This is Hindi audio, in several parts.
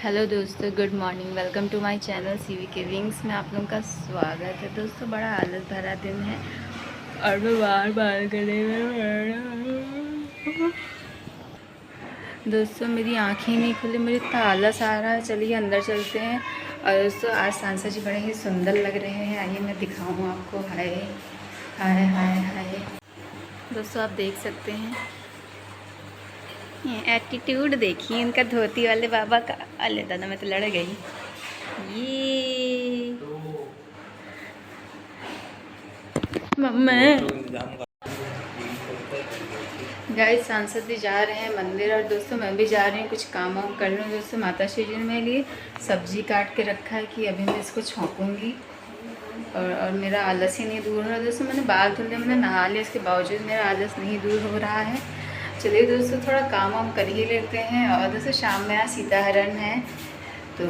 हेलो दोस्तों, good morning. Welcome to my channel CV के विंग्स में आप लोगों का स्वागत है। दोस्तों, बड़ा आलस भरा दिन है और मैं बार बार गले में दोस्तों मेरी आंखें नहीं खुली, मुझे इतना आलस आ रहा है। चलिए अंदर चलते हैं। और दोस्तों आज सांसा जी बड़े ही सुंदर लग रहे हैं। आइए मैं दिखाऊँ आपको। हाय हाय हाय हाय दोस्तों, आप देख सकते हैं ये एटीट्यूड देखिए इनका, धोती वाले बाबा का। अले दादा, मैं तो लड़ गई। ये मम्मा गाइस, सांसद जी जा रहे हैं मंदिर और दोस्तों मैं भी जा रही हूँ, कुछ काम वाम कर लूँ। दोस्तों माता श्री जी ने मेरे लिए सब्जी काट के रखा है कि अभी मैं इसको छौंकूँगी और मेरा आलस ही नहीं दूर हो रहा। दोस्तों मैंने बाल धुल लिया, मैंने नहा लिया, इसके बावजूद मेरा आलस नहीं दूर हो रहा है। चलिए दोस्तों थोड़ा काम वाम कर ही लेते हैं। और दोस्तों शाम में आज सीताहरण है तो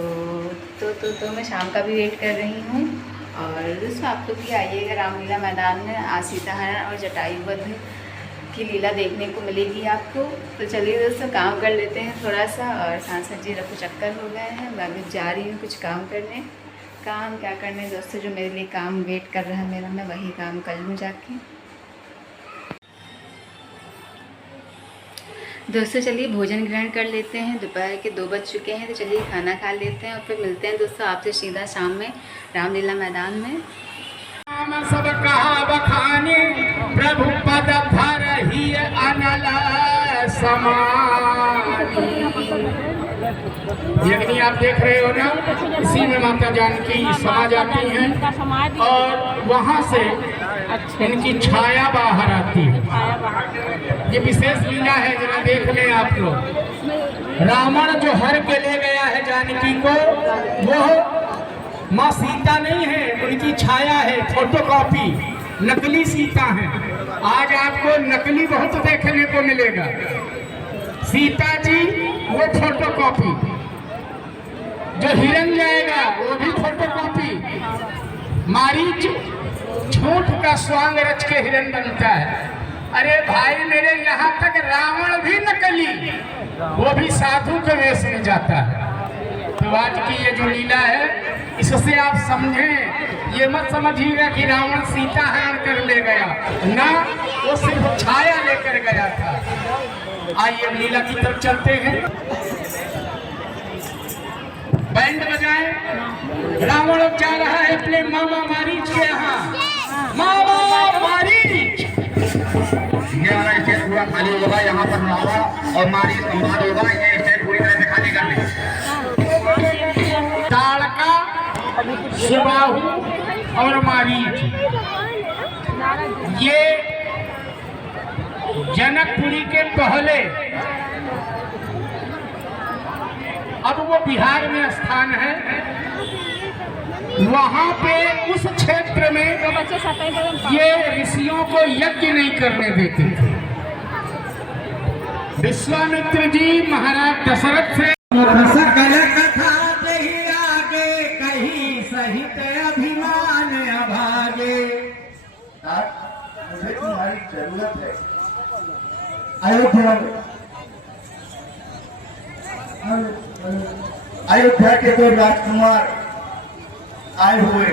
मैं शाम का भी वेट कर रही हूँ। और दोस्तों आप लोग भी आइएगा रामलीला मैदान में। आज सीताहरण और जटायुवध की लीला देखने को मिलेगी आपको। तो चलिए दोस्तों काम कर लेते हैं थोड़ा सा। और सांसद जी रफू चक्कर हो गए हैं, मैं अभी जा रही हूँ कुछ काम करने। काम क्या करने दोस्तों, जो मेरे लिए काम वेट कर रहा है मेरा, मैं वही काम कर लूँ जाके। दोस्तों चलिए भोजन ग्रहण कर लेते हैं। दोपहर के 2 बज चुके हैं, तो चलिए खाना खा लेते हैं और फिर मिलते हैं दोस्तों आपसे सीधा शाम में रामलीला मैदान में। सब कहा बखाने प्रभु पद धर ही अनल समाधि। यज्ञ आप देख रहे हो ना, इसी में माता जानकी समा जाती हैं और वहाँ से इनकी छाया बाहर आती है। ये विशेष लीला है, जरा देख लें आप लोग। रावण जो हर के ले गया है जानकी को, वो माँ सीता नहीं है, उनकी छाया है, फोटोकॉपी, नकली सीता है। आज आपको नकली बहुत देखने को मिलेगा। सीता जी वो फोटोकॉपी, जो हिरण जाएगा वो भी फोटोकॉपी। मारीच झूठ का स्वांग रच के हिरण बनता है। अरे भाई मेरे, यहाँ तक रावण भी नकली, वो भी साधु के वेश में जाता है। तो आज की ये जो लीला है, इससे आप समझें, ये मत समझिएगा कि रावण सीता हरण कर ले गया ना, वो सिर्फ छाया लेकर गया था। आइए लीला की तरफ चलते हैं। बैंड बजाएं। रावण जा रहा है अपने मामा मारीच के यहाँ। मामा मारीच, ये वाला स्टेज पूरा खाली होगा। यहाँ पर रावण और मारीच संवाद होगा। ये स्टेज पूरी तरह से खाली कर लें। ताड़का, सुबाहु और मारीच, ये जनकपुरी के पहले, अब वो बिहार में स्थान है। वहां पे उस क्षेत्र में ये ऋषियों को यज्ञ नहीं करने देते थे। विश्वामित्र जी महाराज दशरथ से सहित अभिमान अभागे, मुझे तुम्हारी जरूरत है। अयोध्या के 2 राजकुमार आए हुए,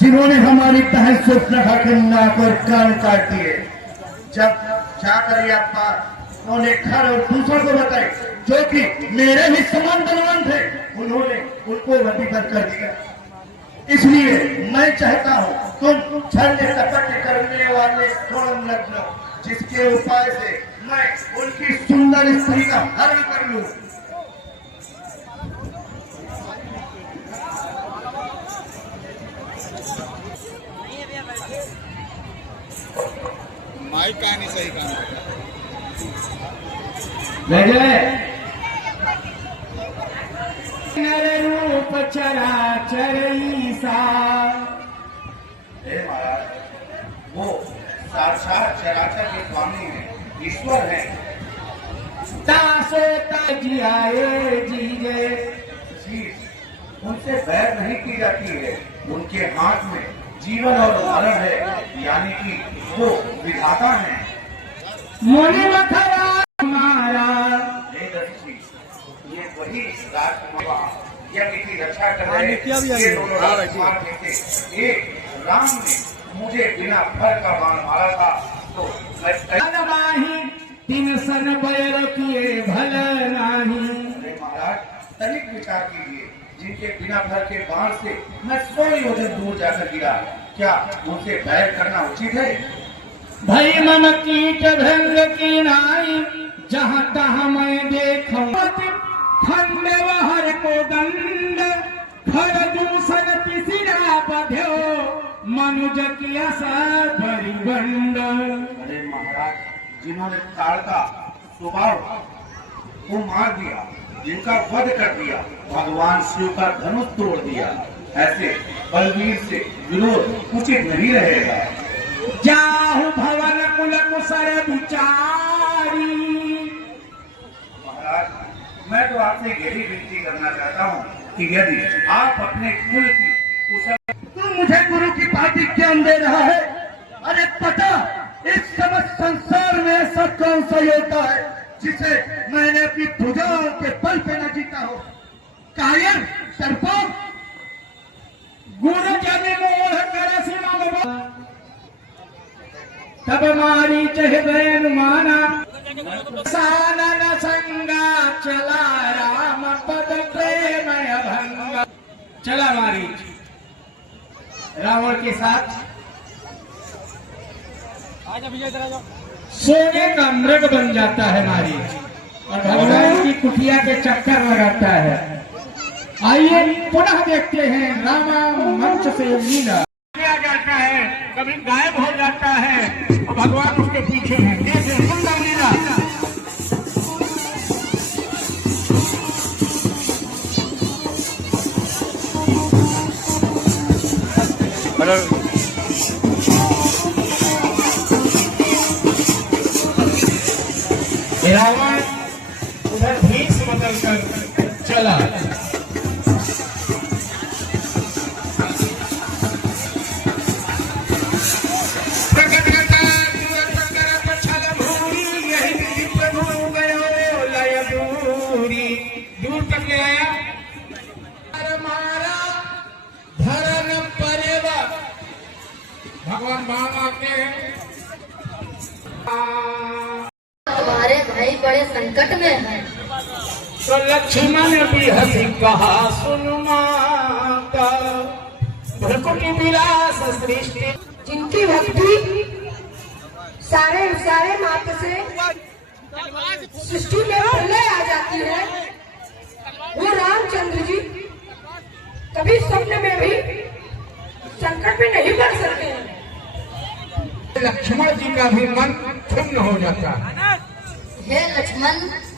जिन्होंने हमारी बहन सुर्पनखा के नाक और कान काट दिए। जब जाकर यह बात उन्होंने घर और दूसरों को बताई, जो कि मेरे ही समान बलवान थे, उन्होंने उनको वंदीगत कर दिया। इसलिए मैं चाहता हूँ तुम छल कपट करने वाले सोम लग्न, जिसके उपाय से मैं उनकी सुंदर स्त्री का हरण कर लूं। माइक का नहीं सही काम नर रूप चराचर ईसा। वो साक्षात चराचर के स्वामी हैं, ईश्वर हैं। तासो ताजियाए जीजे, उनसे बैर नहीं की जाती है। उनके हाथ में जीवन और मरण है, यानी कि वो विधाता हैं। मुनि मथरा हमारा ये वही राजकुमार यज्ञ की रक्षा कर रहे ये दोनों राजकुमार थे। एक राम ने मुझे बिना भर का बाण मारा था तो तीन सन बैर किए भल नाही। अरे महाराज तनिक विचार कीजिए, जिनके बिना भर के बाण से मैं 100 योजन दूर जाकर गिरा, क्या उनसे बैर करना उचित है? भई मन कीट भंग की नाई, जहाँ तहाँ मैं देखूं खंड हर को दंड, खर दूसर पिसिरा बध्यो मनुज किया सब परिबंड। अरे महाराज, जिन्होंने काल का स्वभाव को मार दिया, जिनका वध कर दिया, भगवान शिव का धनुष तोड़ दिया, ऐसे बलवीर से विरोध उचित नहीं रहेगा। जाहु भवन कुल कुसर विचारी। महाराज, मैं तो आपसे यही विनती करना चाहता हूँ कि यदि आप अपने कुल की कुशल, तो मुझे गुरु की पार्टी क्यों दे रहा है? अरे पता, इस समस्त संसार में ऐसा कौन सा योद्धा है जिसे मैंने अपनी भुजाओं के बल पे न जीता हो? कायर, डरपोक, गुरु जब मोह कर सिमा तब मारी चह बहन माना, सानन संगा चला राम पद प्रेम अभंगा। चला मारी रावण के साथ सोने का मृग बन जाता है मारीच, और भगवान की कुटिया के चक्कर लगाता है। आइए पुनः देखते हैं रामा मंच से लीला। आ जाता है, कभी गायब हो जाता है और भगवान उसके पीछे हैं। देखिए सुंदर लीला। रावण उधर भीष बदल कर चला। दूर तक ले आया, मारा धरन परेव, भगवान बाण आते हैं। हमारे भाई बड़े संकट में हैं। तो लक्ष्मण भी हंसी कहा, सुन माता भ्रकुटी विलास सृष्टि। जिनकी भक्ति सारे मात्र से सृष्टि में प्रलय आ जाती है, वो रामचंद्र जी कभी स्वप्न में भी संकट में नहीं पड़ सकते हैं। लक्ष्मण जी का भी मन खिन्न हो जाता है। हे लक्ष्मण,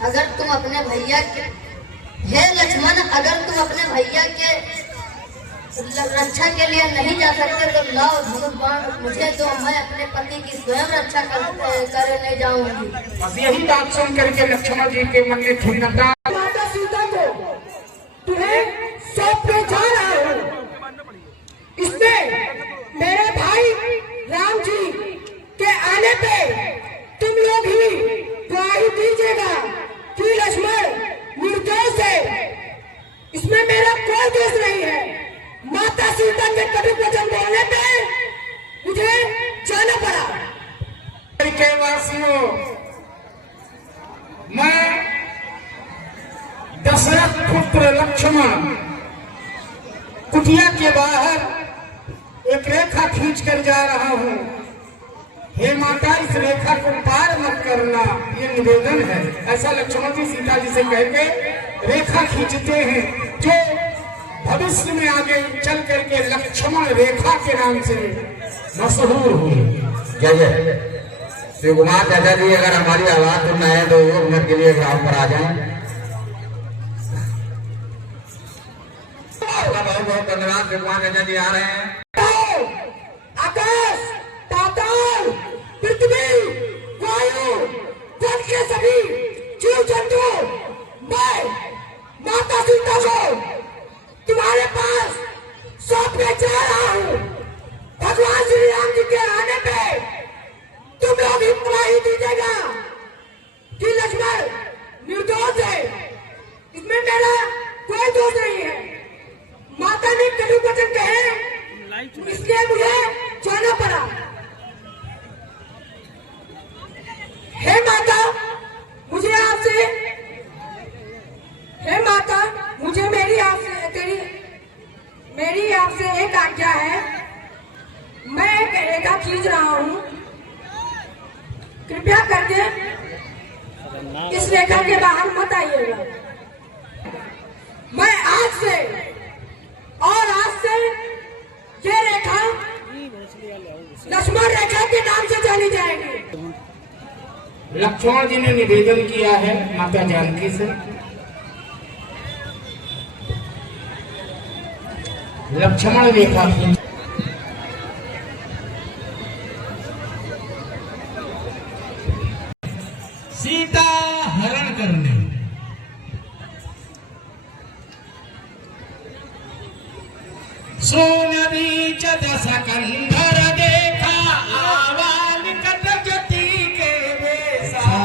अगर तुम अपने भैया के रक्षा के लिए नहीं जा सकते तो लाओ धनुष बाण मुझे दो, मैं अपने पति की स्वयं रक्षा करने जाऊंगी। बस यही बात सुन करके लक्ष्मण जी के मन में खिन्नता। माता सीता को तुम्हें सौंपने जा रहा हूँ। इसमें मेरे भाई राम जी के आने पे तुम लोग ही गवाही दीजिएगा कि लक्ष्मण निर्दोष है, इसमें मेरा कोई दोष नहीं है। माता सीता के कभी वचन बोलने पे मुझे जाना पड़ा। के वासियों, मैं दशरथ पुत्र लक्ष्मण कुटिया के बाहर एक रेखा खींच कर जा रहा हूँ। हे माता, इस रेखा को पार मत करना, ये निवेदन है। ऐसा लक्ष्मण जी सीता जी से कहकर रेखा खींचते हैं, जो भविष्य में आगे चल करके लक्ष्मण रेखा के नाम से मशहूर हुई। जय जय शिव कुमार चाचा जी, अगर हमारी आवाज सुनना है तो 1 मिनट के लिए ग्राउंड पर आ जाएं। बहुत बहुत धन्यवाद। शिव कुमार चाचा जी आ रहे हैं। आकाश, पाताल, पृथ्वी, वायु, जल के सभी जीव जंतु, मैं माता सीता को तुम्हारे पास सौंपने जा रहा हूँ। भगवान श्री राम जी के आने पे तुम लोग ही गवाही दीजिएगा कि लक्ष्मण निर्दोष है, इसलिए मुझे जाना पड़ा। हे माता, मुझे आपसे, हे माता, मुझे मेरी आपसे एक आज्ञा है। मैं एक रेखा खींच रहा हूँ, कृपया करके इस रेखा के बाहर मत आइएगा। मैं आज से ये रेखा लक्ष्मण रेखा के नाम से जानी जाएगी। लक्ष्मण जी ने निवेदन किया है माता जानकी से, लक्ष्मण रेखा खींच। सीता हरण करने, सोनरी दस कंधर देखा, आवा निकट जति के बेसा,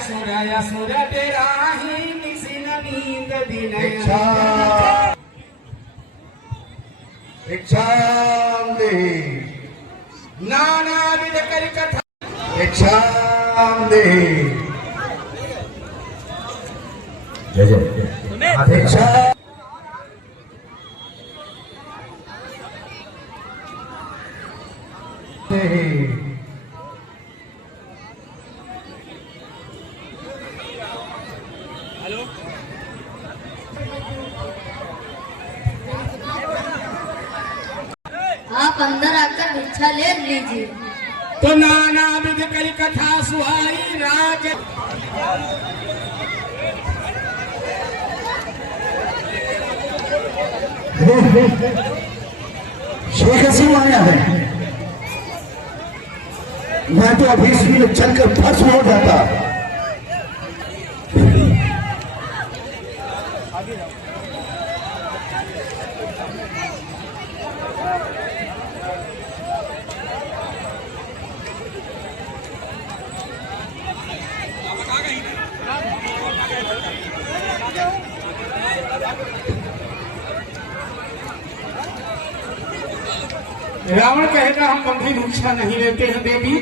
सूर्य सूर्य तेराही निसिन नींद दिन इच्छाम दे नाना विध कर कथा, इच्छाम दे जय जय इच्छा आप अंदर आकर भिक्षा ले लीजिए। तो नाना विध कर कथा सुहाई राज। शेख सिंह आया है, मैं तो अभी इसमें चलकर भस्म हो जाता। रावण कहेगा हम बंधी भिक्षा नहीं लेते हैं देवी,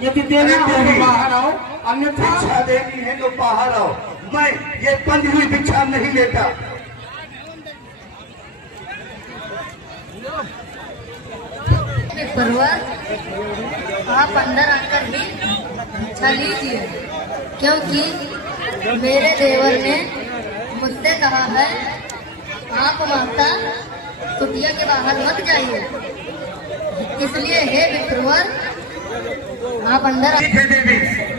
यदि देना हो तो बाहर आओ, अन्यथा भिक्षा देनी है तो बाहर आओ। मैं ये बंधी हुई भिक्षा नहीं लेता। परवर, आप अंदर आकर भी भिक्षा लीजिए, क्योंकि मेरे देवर ने मुझसे कहा है आप माता कुटिया के बाहर मत जाइए, इसलिए हे विप्रवर आप अंदर। ठीक है देवी,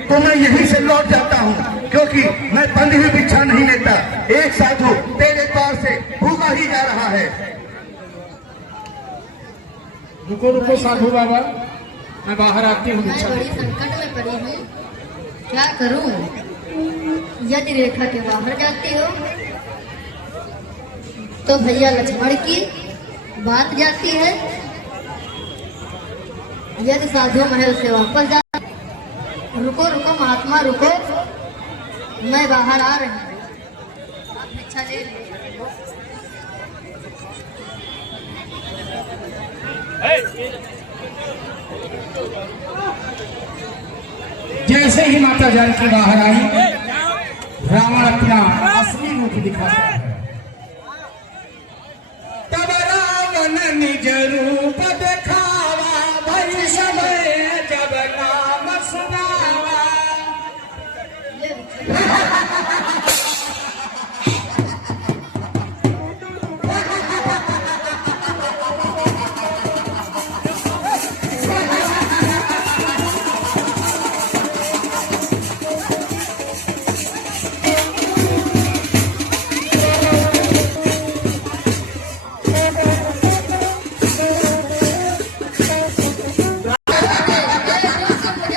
तो मैं यहीं से लौट जाता हूँ, क्योंकि मैं बंधी हुई भिक्षा नहीं लेता। एक साधु तेरे द्वार से भूखा ही जा रहा है। रुको रुको साधु बाबा, मैं बाहर आती हूँ। मैं बड़ी संकट में पड़ी हूँ, क्या करूँ? यदि रेखा के बाहर जाती हो तो भैया लक्ष्मण की बात जाती है, यदि साधु महल से वापस जा। रुको रुको महात्मा रुको, मैं बाहर आ रही हूँ, आप भिक्षा ले लीजिए। जैसे ही माता जानकी बाहर आई, रावण अपना असली रूप दिखाता है। तब रावण निज रूप दिखावा, भई समय जब नाम सुनावा। मुझे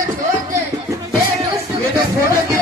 छोड़ दे,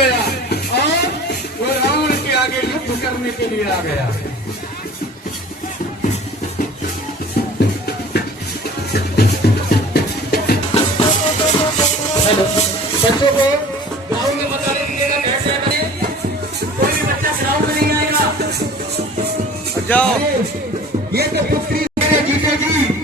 गया और वो रावण के आगे युद्ध करने के लिए आ गया। बच्चों को ग्राउंड में बता दीजिएगा कैसे बने, कोई भी बच्चा ग्राउंड में नहीं आएगा। जाओ, ये तो पुत्री जीतेगी।